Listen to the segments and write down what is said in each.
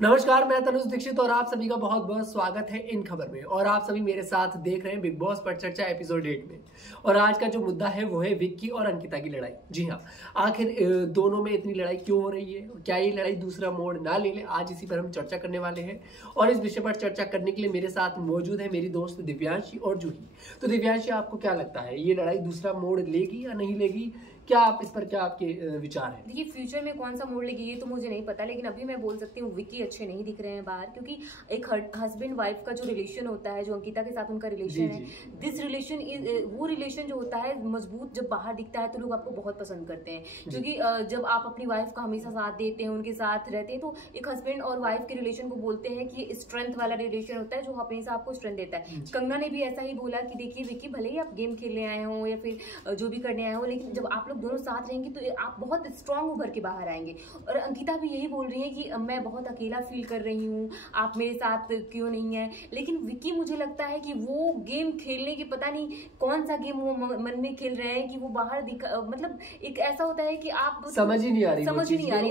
नमस्कार, मैं तनुज दीक्षित और आप सभी का बहुत बहुत स्वागत है इन खबर में। और आप सभी मेरे साथ देख रहे हैं बिग बॉस पर चर्चा एपिसोड 8 में। और आज का जो मुद्दा है वो है विक्की और अंकिता की लड़ाई। जी हाँ, आखिर दोनों में इतनी लड़ाई क्यों हो रही है, क्या ये लड़ाई दूसरा मोड़ ना ले ले, आज इसी पर हम चर्चा करने वाले हैं। और इस विषय पर चर्चा करने के लिए मेरे साथ मौजूद है मेरी दोस्त दिव्यांशी और जूही। तो दिव्यांशी, आपको क्या लगता है, ये लड़ाई दूसरा मोड़ लेगी या नहीं लेगी? क्या आप इस पर, क्या आपके विचार हैं? देखिए, फ्यूचर में कौन सा मोड़ लेगी ये तो मुझे नहीं पता, लेकिन अभी मैं बोल सकती हूँ विक्की अच्छे नहीं दिख रहे हैं बाहर, क्योंकि एक हस्बैंड वाइफ का जो रिलेशन होता है, जो अंकिता के साथ उनका रिलेशन है, दिस रिलेशन इज वो रिलेशन जो होता है मजबूत जब बाहर दिखता है तो लोग आपको बहुत पसंद करते हैं। क्योंकि जब आप अपनी वाइफ का हमेशा साथ देते हैं, उनके साथ रहते हैं, तो एक हस्बैंड और वाइफ के रिलेशन को बोलते हैं कि स्ट्रेंथ वाला रिलेशन होता है, जो हमेशा आपको स्ट्रेंथ देता है। कंगना ने भी ऐसा ही बोला कि देखिए विक्की, भले ही आप गेम खेलने आए हो या फिर जो भी करने आए हो, लेकिन जब आप लोग दोनों साथ रहेंगे तो आप बहुत स्ट्रांग उभर के बाहर आएंगे। और अंकिता भी यही बोल रही है कि मैं बहुत अकेला फील कर रही हूँ, आप मेरे साथ क्यों नहीं है। लेकिन विक्की, मुझे लगता है कि वो गेम खेलने की, पता नहीं कौन सा गेम वो मन में खेल रहे हैं कि वो बाहर मतलब एक ऐसा होता है कि आप समझ ही नहीं आ रही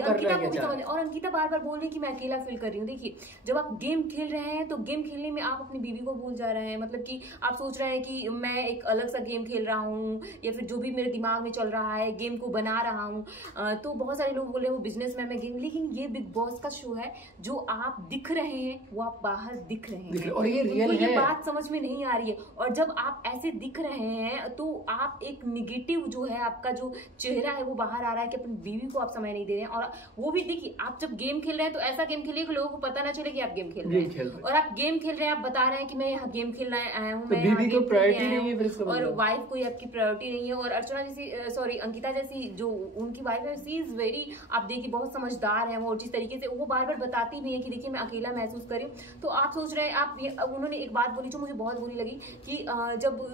अंकिता को भी समझ। और अंकिता बार बार बोल रही है कि मैं अकेला फील कर रही हूँ। देखिए, जब आप गेम खेल रहे हैं तो गेम खेलने में आप अपनी बीवी को भूल जा रहे हैं। मतलब कि आप सोच रहे हैं कि मैं एक अलग सा गेम खेल रहा हूँ, या फिर जो भी मेरे दिमाग में चल रहा है, गेम को बना रहा हूं। तो बहुत सारे लोग बोले वो बिजनेसमैन में गेम, लेकिन ये बिग बॉस का शो है। जो आप दिख रहे हैं वो आप बाहर दिख रहे हैं, और ये रियल है। ये बात समझ में नहीं आ रही है। और जब आप ऐसे दिख रहे हैं तो आप एक निगेटिव जो है, आपका जो चेहरा है वो बाहर आ रहा है कि अपनी बीवी को आप समय नहीं दे रहे हैं। और वो भी देखिए, आप जब गेम खेल रहे हैं तो ऐसा गेम खेलिए कि लोगों को पता ना चले कि आप गेम खेल रहे हैं। और आप गेम खेल रहे हैं, आप बता रहे हैं कि मैं यहाँ गेम खेलने आया हूँ, मैं बीवी को प्रायोरिटी नहीं है, और वाइफ कोई आपकी प्रायोरिटी नहीं है। और अर्चना जैसी, सॉरी, अंकिता जैसी जो उनकी वाइफ है, सी इज वेरी, आप देखिए बहुत समझदार है वो, और जिस तरीके से वो बार बार बताती भी है कि देखिए मैं अकेला महसूस करी। तो आप सोच रहे हैं, आप उन्होंने एक बात बोली जो मुझे बहुत बुरी लगी कि जब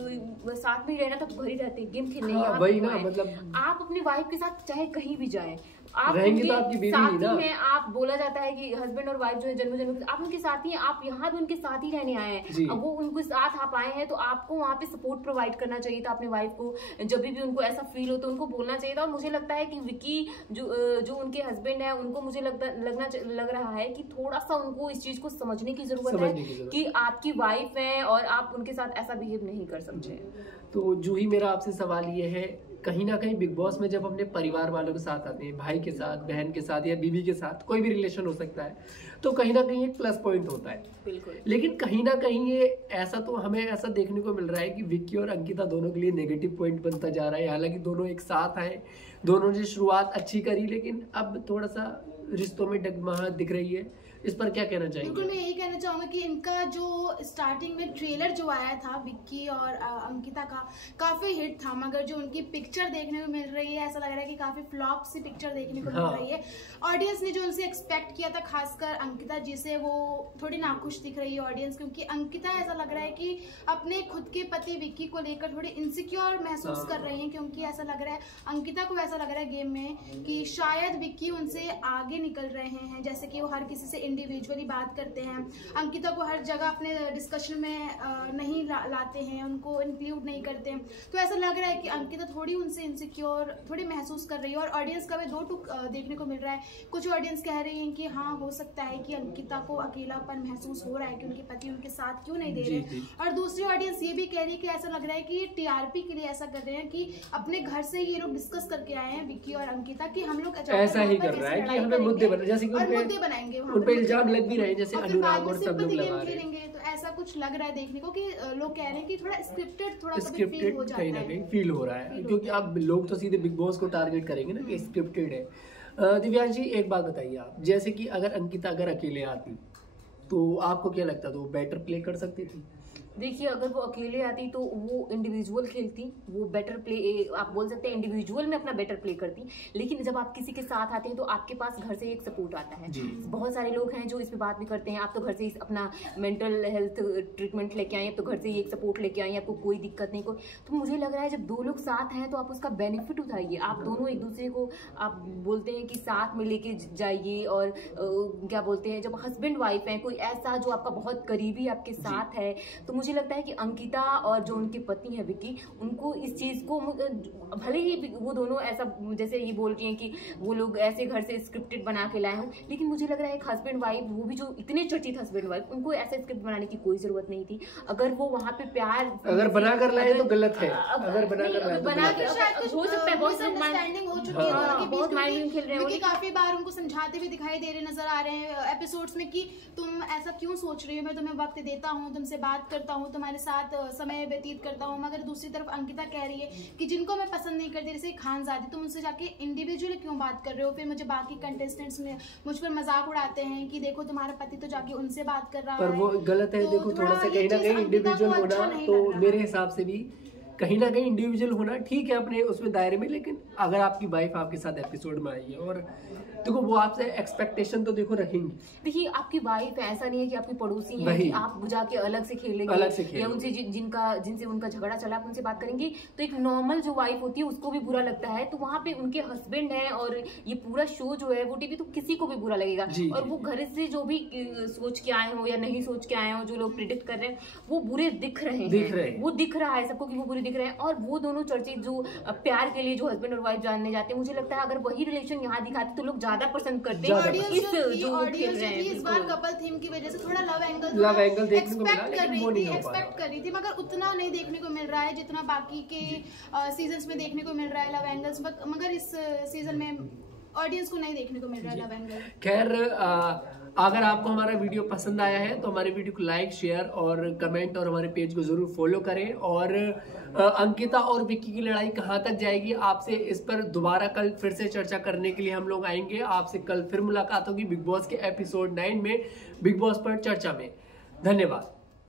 साथ में ही रहना था तो घर ही रहते, गेम खेलने। वही ना, मतलब आप अपनी वाइफ के साथ चाहे कहीं भी जाए, आप रहेंगे तो आपकी बीवी ही ना। में आप बोला जाता है कि हस्बैंड और वाइफ जो है जन्म जन्म आप उनके साथ ही हैं, आप यहाँ भी उनके साथ ही रहने आए हैं। अब वो उनके साथ आप आए हैं तो आपको वहाँ पे सपोर्ट प्रोवाइड करना चाहिए था अपने वाइफ को। जब भी उनको ऐसा फील हो तो उनको बोलना चाहिए था। और मुझे लगता है कि विक्की जो उनके हस्बैंड है, उनको मुझे लग रहा है कि थोड़ा सा उनको इस चीज को समझने की जरूरत है कि आपकी वाइफ है और आप उनके साथ ऐसा बिहेव नहीं कर सकते। तो जूही, मेरा आपसे सवाल ये है, कहीं ना कहीं बिग बॉस में जब अपने परिवार वालों के साथ आते हैं, भाई के साथ, बहन के साथ या बीवी के साथ, कोई भी रिलेशन हो सकता है, तो कहीं ना कहीं एक प्लस पॉइंट होता है। बिल्कुल। लेकिन कहीं ना कहीं ये ऐसा, तो हमें ऐसा देखने को मिल रहा है कि विक्की और अंकिता दोनों के लिए नेगेटिव पॉइंट बनता जा रहा है। हालांकि दोनों एक साथ आए, दोनों ने शुरुआत अच्छी करी, लेकिन अब थोड़ा सा रिश्तों में डगमगाहट दिख रही है। इस पर क्या कहना चाहेंगे? बिल्कुल, मैं यही कहना चाहूंगा कि इनका जो स्टार्टिंग में ट्रेलर जो आया था विक्की और अंकिता का, काफी हिट था, मगर जो उनकी पिक्चर देखने को मिल रही है, ऐसा लग रहा है कि काफी फ्लॉप सी पिक्चर देखने को मिल रही है। ऑडियंस ने जो उनसे एक्सपेक्ट किया था, खासकर अंकिता जी से, वो थोड़ी नाखुश दिख रही है ऑडियंस, क्योंकि अंकिता ऐसा लग रहा है कि अपने खुद के पति विक्की को लेकर थोड़ी इनसिक्योर महसूस कर रही है। क्योंकि ऐसा लग रहा है, अंकिता को ऐसा लग रहा है गेम में कि शायद विक्की उनसे आगे निकल रहे हैं, जैसे कि वो हर किसी से इंडिविजुअली बात करते हैं, अंकिता को हर जगह अपने डिस्कशन में नहीं लाते हैं, उनको इंक्लूड नहीं करते हैं। तो ऐसा लग रहा है कि अंकिता थोड़ी उनसे इनसिक्योर थोड़ी महसूस कर रही है। और ऑडियंस का भी दो टुक देखने को मिल रहा है। कुछ ऑडियंस कह रही हैं कि हाँ, हो सकता है कि अंकिता को अकेलापन महसूस हो रहा है कि उनके पति उनके साथ क्यों नहीं दे रहे। और दूसरी ऑडियंस ये भी कह रही है कि ऐसा लग रहा है कि टीआरपी के लिए ऐसा कर रहे हैं कि अपने घर से ये लोग डिस्कस करके आए हैं विक्की और अंकिता कि हम लोग ऐसा ही कर रहा है कि हमें मुद्दे बनाएंगे, उन पे इल्जाम लग भी रहे हैं, जैसे अनुराग और सब लोग लगा रहे हैं। तो ऐसा कुछ लग रहा है देखने को कि लोग कह रहे हैं कि थोड़ा स्क्रिप्टेड, थोड़ा स्क्रिप्टेड कहीं ना कहीं फील हो रहा है, क्योंकि अब लोग तो सीधे बिग बॉस को टारगेट करेंगे ना कि स्क्रिप्टेड है। दिव्यांशी, एक बात बताइए आप, जैसे कि अगर अंकिता अकेले आती तो आपको क्या लगता था, वो बेटर प्ले कर सकती थी? देखिए, अगर वो अकेले आती तो वो इंडिविजुअल खेलती, वो बेटर प्ले, आप बोल सकते हैं इंडिविजुअल में अपना बेटर प्ले करती। लेकिन जब आप किसी के साथ आते हैं तो आपके पास घर से एक सपोर्ट आता है। बहुत सारे लोग हैं जो इस पे बात भी करते हैं, आप तो घर से अपना मेंटल हेल्थ ट्रीटमेंट लेके आए, तो घर से एक सपोर्ट लेके आए, आपको कोई दिक्कत नहीं। तो मुझे लग रहा है जब दो लोग साथ हैं तो आप उसका बेनिफिट उठाइए। आप दोनों एक दूसरे को, आप बोलते हैं कि साथ में लेके जाइए। और क्या बोलते हैं, जब हस्बैंड वाइफ है, कोई ऐसा जो आपका बहुत करीबी आपके साथ है, तो मुझे लगता है कि अंकिता और जो उनके पति हैं विक्की, उनको इस चीज को भले ही वो दोनों ऐसा जैसे ये बोल रही हैं कि वो लोग ऐसे घर से स्क्रिप्टेड बना के लाए हों, लेकिन मुझे लग रहा है एक हस्बैंड वाइफ, वो भी जो इतने चर्चित हस्बैंड वाइफ, उनको ऐसा स्क्रिप्ट बनाने की कोई जरूरत नहीं थी। अगर वो वहाँ पे प्यार अगर बना कर लाए तो गलत है, अगर बना कर लाए बना के हो सकता है बहुत अंडरस्टैंडिंग हो चुकी है दोनों के बीच, बहुत माइंड खेल रहे हैं, काफी बार उनको समझाते भी दिखाई दे रहे नजर आ रहे हैं एपिसोड्स में कि तुम ऐसा क्यों सोच रही हो, मैं तुम्हें वक्त देता हूँ, तुमसे बात करता हूँ, तुम्हारे साथ समय व्यतीत करता हूँ, मगर दूसरी तरफ अंकिता कह रही है कि जिनको मैं पसंद नहीं करती, जैसे खानजादी, तुम उनसे जाके इंडिविजुअली क्यों बात कर रहे हो। फिर मुझे बाकी कंटेस्टेंट्स में मुझ पर मजाक उड़ाते हैं कि देखो तुम्हारा पति तो जाके उनसे बात कर रहा है, पर वो गलत है। देखो थोड़ा सा कहीं ना कहीं इंडिविजुअल होना, तो मेरे हिसाब से भी कहीं ना कहीं इंडिविजुअल होना ठीक है अपने उसमें दायरे में, लेकिन अगर आपकी वाइफ आपके साथ एपिसोड में आई है और देखो वो आपसे एक्सपेक्टेशन तो देखो रखेंगी। देखिए आपकी वाइफ है, ऐसा नहीं है कि आपकी पड़ोसी है कि आप जाके अलग से खेलेंगे या उनसे जिनसे उनका झगड़ा चला आप उनसे बात करेंगे। तो एक नॉर्मल जो वाइफ होती है उसको भी बुरा लगता है, तो वहाँ पे उनके हस्बैंड है और ये पूरा शो जो है वो टीवी, तो किसी को भी बुरा लगेगा। और वो घर से जो भी सोच के आए हो या नहीं सोच के आए हो, जो लोग प्रिडिक्ट कर रहे हैं वो बुरे दिख रहे हैं, वो दिख रहा है सबको कि वो बुरे दिख रहे हैं। और वो दोनों चर्चित जो प्यार के लिए जो हस्बैंड और वाइफ जानने जाते हैं, मुझे लगता है अगर वही रिलेशन यहाँ दिखाते तो लोग ज्यादा पसंद करते हैं। इस बार कपल थीम की वजह से थोड़ा लव एंगल देखने को मिला, एक्सपेक्ट कर रही थी, मगर उतना नहीं देखने को मिल रहा है जितना बाकी के सीजन्स में देखने को मिल रहा है लव एंगल्स, मगर इस सीजन में ऑडियंस को नहीं देखने को मिल रहा है लव एंगल। खैर अगर आपको हमारा वीडियो पसंद आया है तो हमारे वीडियो को लाइक, शेयर और कमेंट और हमारे पेज को जरूर फॉलो करें। और अंकिता और विक्की की लड़ाई कहां तक जाएगी, आपसे इस पर दोबारा कल फिर से चर्चा करने के लिए हम लोग आएंगे। आपसे कल फिर मुलाकात होगी बिग बॉस के एपिसोड 9 में, बिग बॉस पर चर्चा में। धन्यवाद।